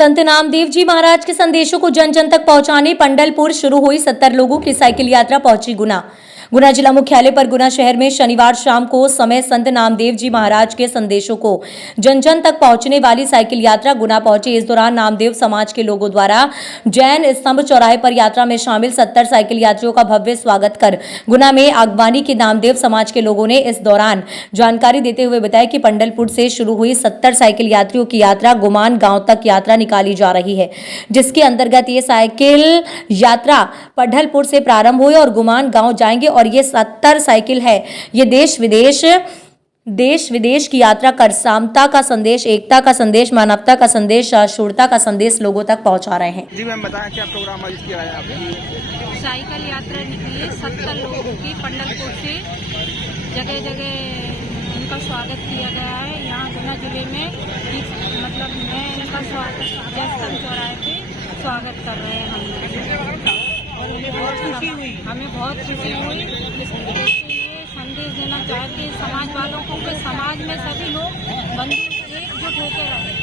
संत नामदेव जी महाराज के संदेशों को जन जन तक पहुंचाने पंढरपुर शुरू हुई 70 लोगों की साइकिल यात्रा पहुंची गुना जिला मुख्यालय पर गुना शहर में शनिवार शाम को समय संत नामदेव जी महाराज के संदेशों को जन जन तक पहुंचने वाली साइकिल यात्रा गुना पहुंची। इस दौरान नामदेव समाज के लोगों द्वारा जैन स्तंभ चौराहे पर यात्रा में शामिल 70 साइकिल यात्रियों का भव्य स्वागत कर गुना में आगवानी की नामदेव समाज के लोगों ने इस दौरान जानकारी देते हुए बताया कि पंढरपुर से शुरू हुई 70 साइकिल यात्रियों की यात्रा गुमान गांव तक यात्रा निकाली जा रही है, जिसके अंतर्गत ये साइकिल यात्रा पंढरपुर से प्रारंभ हुई और गुमान गांव जाएंगे और ये 70 साइकिल है। ये देश विदेश की यात्रा कर समता का संदेश, एकता का संदेश, मानवता का संदेश, सहिष्णुता का संदेश लोगों तक पहुंचा रहे हैं। जी मैम, बताएं क्या प्रोग्राम आयोजित किया है यहाँ पे? साइकिल यात्रा निकली है 70 लोगों की पंढरपुर से। जगह जगह उनका स्वागत किया गया है। यहाँ गुना जिले में मतलब मैं इनका स्वागत जयस्तंभ चौराहे पे स्वागत कर रहे हैं हम। और हमें बहुत खुशी हुई। ये संदेश देना चाहते हैं समाज वालों को कि समाज में सभी लोग बंधु एकजुट होकर रहें,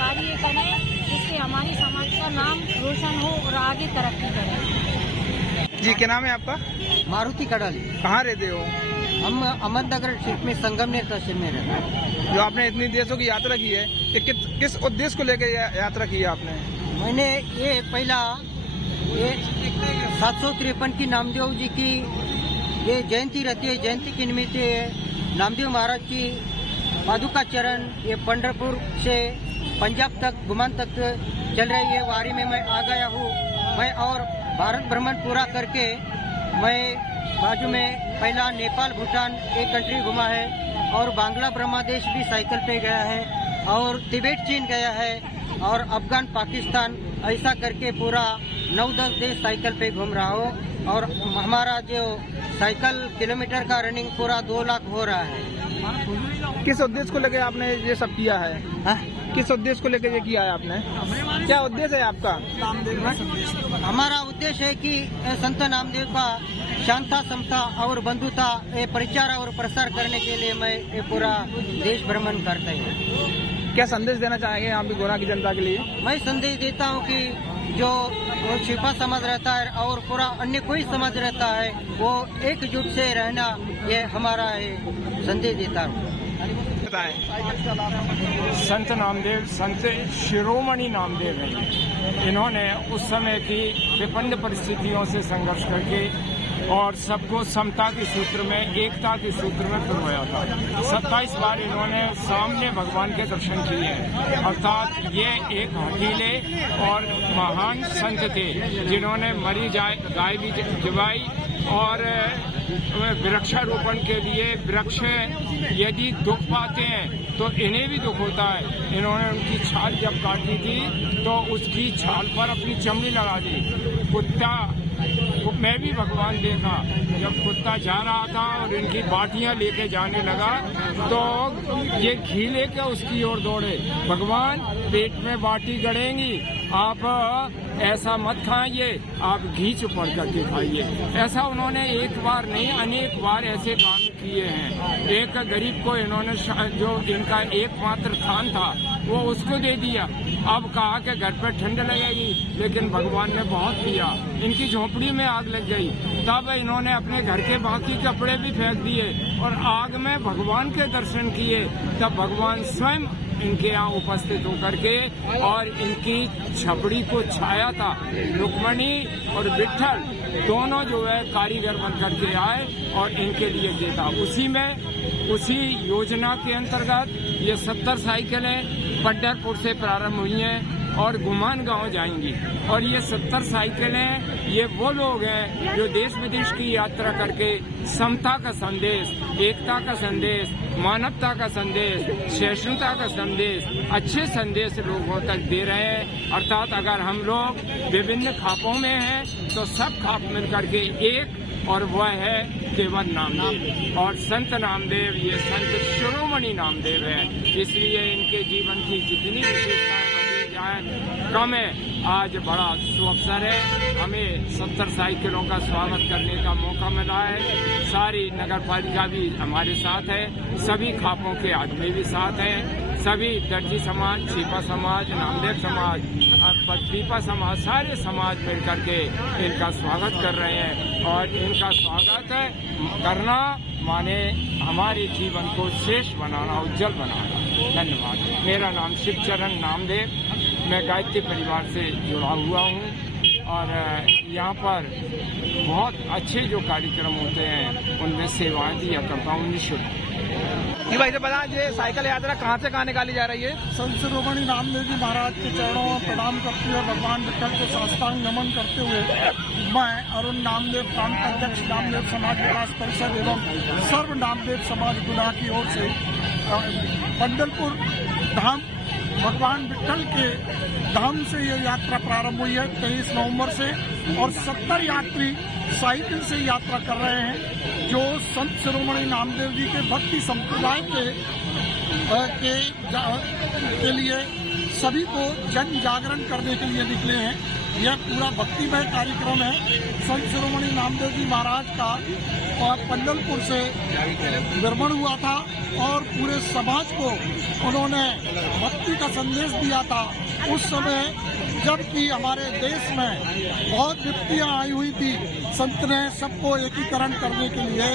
कार्य करें, जिससे हमारी समाज का नाम रोशन हो और आगे तरक्की करें। जी, क्या नाम है आपका? मारुति कड़ाली। कहाँ रहते हो? हम अहमदनगर क्षेत्र में संगमनेर तहसील में रहते हैं। जो आपने इतनी देशों की यात्रा की है, ये किस उद्देश्य को लेकर यात्रा की है आपने? मैंने ये पहला 753 की नामदेव जी की ये जयंती रहती है। जयंती के निमित्त नामदेव महाराज की पादुका चरण ये पंढरपुर से पंजाब तक गुमान तक चल रही है। वारी में मैं आ गया हूँ। मैं और भारत भ्रमण पूरा करके मैं बाजू में पहला नेपाल भूटान एक कंट्री घुमा है और बांग्ला ब्रह्मदेश भी साइकिल पे गया है और तिब्बत चीन गया है और अफगान पाकिस्तान, ऐसा करके पूरा 9-10 देश साइकिल पे घूम रहा हूँ। और हमारा जो साइकिल किलोमीटर का रनिंग पूरा 2 लाख हो रहा है। किस उद्देश्य को लेकर आपने ये सब किया है? हा? किस उद्देश्य को लेकर ये किया है आपने? क्या उद्देश्य है आपका? हमारा उद्देश्य है कि संत नामदेव का शांता, समता और बंधुता ये प्रचार और प्रसार करने के लिए मैं ये पूरा देश भ्रमण करता हूँ। क्या संदेश देना चाहेंगे यहाँ पे गोरा की जनता के लिए? मैं संदेश देता हूँ कि जो छिपा समाज रहता है और पूरा अन्य कोई समाज रहता है, वो एकजुट से रहना, ये हमारा संदेश देता हूँ। संत नामदेव संत शिरोमणि नामदेव हैं। इन्होंने उस समय की विपन्न परिस्थितियों से संघर्ष करके और सबको समता के सूत्र में, एकता के सूत्र में पिरोया था। 27 बार इन्होंने सामने भगवान के दर्शन किए हैं। अर्थात ये एक हकीले और महान संत थे जिन्होंने मरी गाय भी जिवाई और वृक्षारोपण के लिए वृक्ष यदि दुख पाते हैं तो इन्हें भी दुख होता है। इन्होंने उनकी छाल जब काटी थी तो उसकी छाल पर अपनी चमड़ी लगा दी। कुत्ता मैं भी भगवान देखा, जब कुत्ता जा रहा था और इनकी बाटियां लेके जाने लगा तो ये घी लेके उसकी ओर दौड़े। भगवान पेट में बाटी गड़ेंगी, आप ऐसा मत खाइए, आप घी चुपड़ करके खाइए। ऐसा उन्होंने एक बार नहीं अनेक बार ऐसे काम किए हैं। एक गरीब को इन्होंने जो इनका एकमात्र थान था वो उसको दे दिया। अब कहा कि घर पर ठंड लगेगी, लेकिन भगवान ने बहुत दिया। इनकी झोपड़ी में आग लग गई, तब इन्होंने अपने घर के बाकी कपड़े भी फेंक दिए और आग में भगवान के दर्शन किए। तब भगवान स्वयं इनके यहाँ उपस्थित होकर के और इनकी छपड़ी को छाया था। रुक्मणी और विट्ठल दोनों जो है कारीगर बन करके आए और इनके लिए देता। उसी योजना के अंतर्गत ये 70 साइकिलें पंढरपुर से प्रारंभ हुई हैं और गुमान गांव जाएंगी। और ये 70 साइकिलें ये वो लोग हैं जो देश विदेश की यात्रा करके समता का संदेश, एकता का संदेश, मानवता का संदेश, सहिष्णुता का संदेश, अच्छे संदेश लोगों तक दे रहे हैं। अर्थात अगर हम लोग विभिन्न खापों में हैं तो सब खाप मिल करके एक, और वह है केवल नामदेव। और संत नामदेव ये संत शिरोमणि नामदेव है, इसलिए इनके जीवन की जितनी विशेषताएं बताई जाए कम है। आज बड़ा सुअवसर है, हमें 70 साइकिलों का स्वागत करने का मौका मिला है। सारी नगर पालिका भी हमारे साथ है, सभी खापों के आदमी भी साथ हैं। सभी दर्जी समाज, छिपा समाज, नामदेव समाज, पीपा समाज, सारे समाज मिलकर के इनका स्वागत कर रहे हैं। और इनका स्वागत करना माने हमारे जीवन को श्रेष्ठ बनाना, उज्जवल बनाना। धन्यवाद। मेरा नाम शिवचरण नामदेव, मैं गायत्री परिवार से जुड़ा हुआ हूँ और यहाँ पर बहुत अच्छे जो कार्यक्रम होते हैं उनमें सेवाएं दिया करता हूँ निःशुल्क। जी भाई, तो बता, ये साइकिल यात्रा कहाँ से कहाँ निकाली जा रही है? संत शिरोमणि नामदेव जी महाराज के चरणों में प्रणाम करते हुए, भगवान विठ्ठल को साष्टांग नमन करते हुए मैं अरुण नामदेव, प्रांत अध्यक्ष नामदेव समाज विकास परिषद एवं सर्व नामदेव समाज गुना की ओर से पंढरपुर धाम भगवान विठ्ठल के धाम से ये यात्रा प्रारंभ हुई है 23 नवंबर से, और 70 यात्री साइकिल से यात्रा कर रहे हैं जो संत शिरोमणि नामदेव जी के भक्ति संप्रदाय के लिए सभी को जन जागरण करने के लिए निकले हैं। यह पूरा भक्तिमय कार्यक्रम है। संत शिरोमणि नामदेव जी महाराज का पंढरपुर से भ्रमण हुआ था और पूरे समाज को उन्होंने भक्ति का संदेश दिया था। उस समय जबकि हमारे देश में बहुत विपत्तियां आई हुई थी, संत ने सबको एकीकरण करने के लिए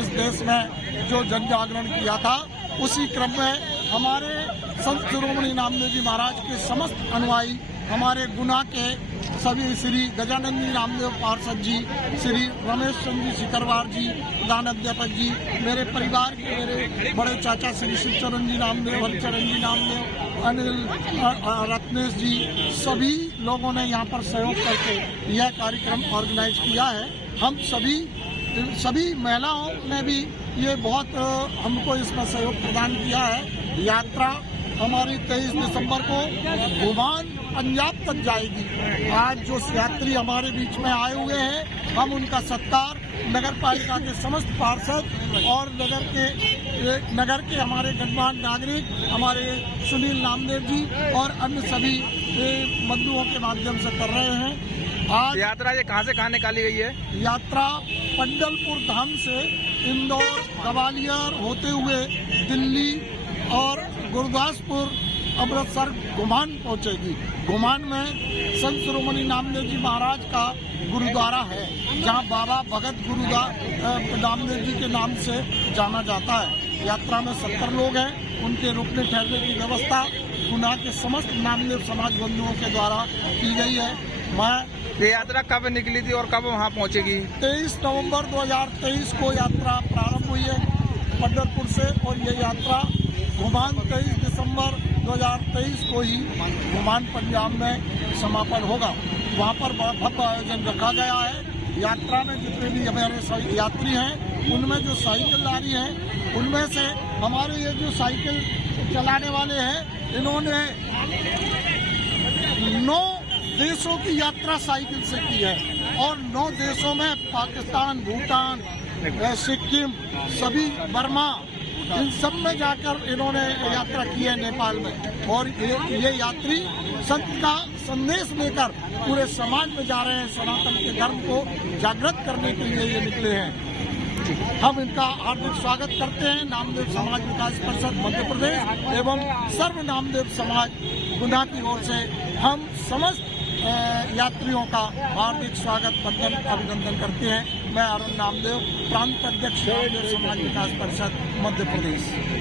इस देश में जो जन जागरण किया था, उसी क्रम में हमारे संत शिरोमणि नामदेव जी महाराज के समस्त अनुयायी, हमारे गुना के सभी श्री गजानंद जी नामदेव पार्षद जी, श्री रमेश चंद्र जी सिकरवार जी, प्रधान अध्यापक जी, मेरे परिवार के मेरे बड़े चाचा श्री शिवचरण जी नामदेव, हरिचरण जी नामदेव, अनिल रत्नेश जी, सभी लोगों ने यहाँ पर सहयोग करके यह कार्यक्रम ऑर्गेनाइज किया है। हम सभी महिलाओं ने भी ये बहुत हमको इसमें सहयोग प्रदान किया है। यात्रा हमारी 23 दिसंबर को घुमान पंजाब तक जाएगी। आज जो यात्री हमारे बीच में आए हुए हैं, हम उनका सत्कार नगर पालिका के समस्त पार्षद और नगर के हमारे गणमान्य नागरिक, हमारे सुनील नामदेव जी और अन्य सभी बंधुओं के माध्यम से कर रहे हैं। आज यात्रा ये कहाँ से कहाँ निकाली गई है? यात्रा पंढरपुर धाम से इंदौर, ग्वालियर होते हुए दिल्ली और गुरदासपुर, अमृतसर, घुमान पहुंचेगी। घुमान में संत शिरोमणि नामदेव जी महाराज का गुरुद्वारा है, जहां बाबा भगत गुरुद्वारा नामदेव जी के नाम से जाना जाता है। यात्रा में 70 लोग हैं, उनके रुकने ठहरने की व्यवस्था गुना के समस्त नामदेव समाज बंधुओं के द्वारा की गई है। ये यात्रा कब निकली थी और कब वहां पहुंचेगी? 23 नवंबर 2023 को यात्रा प्रारंभ हुई है पंढरपुर से, और ये यात्रा घुमान 23 दिसंबर 2023 को ही घुमान पंजाब में समापन होगा। वहाँ पर बड़ा भव्य आयोजन रखा गया है। यात्रा में जितने भी हमारे यात्री हैं, उनमें जो साइकिलदारी हैं, उनमें से हमारे ये जो साइकिल चलाने वाले हैं, इन्होंने 9 देशों की यात्रा साइकिल से की है, और 9 देशों में पाकिस्तान, भूटान, सिक्किम, सभी बर्मा, इन सब में जाकर इन्होंने यात्रा की है, नेपाल में। और ये यात्री संत का संदेश लेकर पूरे समाज में जा रहे हैं। सनातन के धर्म को जागृत करने के लिए ये निकले हैं। हम इनका हार्दिक स्वागत करते हैं। नामदेव समाज विकास परिषद मध्य प्रदेश एवं सर्व नामदेव समाज गुना की ओर से हम समस्त यात्रियों का हार्दिक स्वागत, वंदन, अभिनंदन करते हैं। मैं अरुण नामदेव, प्रांत अध्यक्ष नामदेव समाज विकास परिषद मध्य प्रदेश।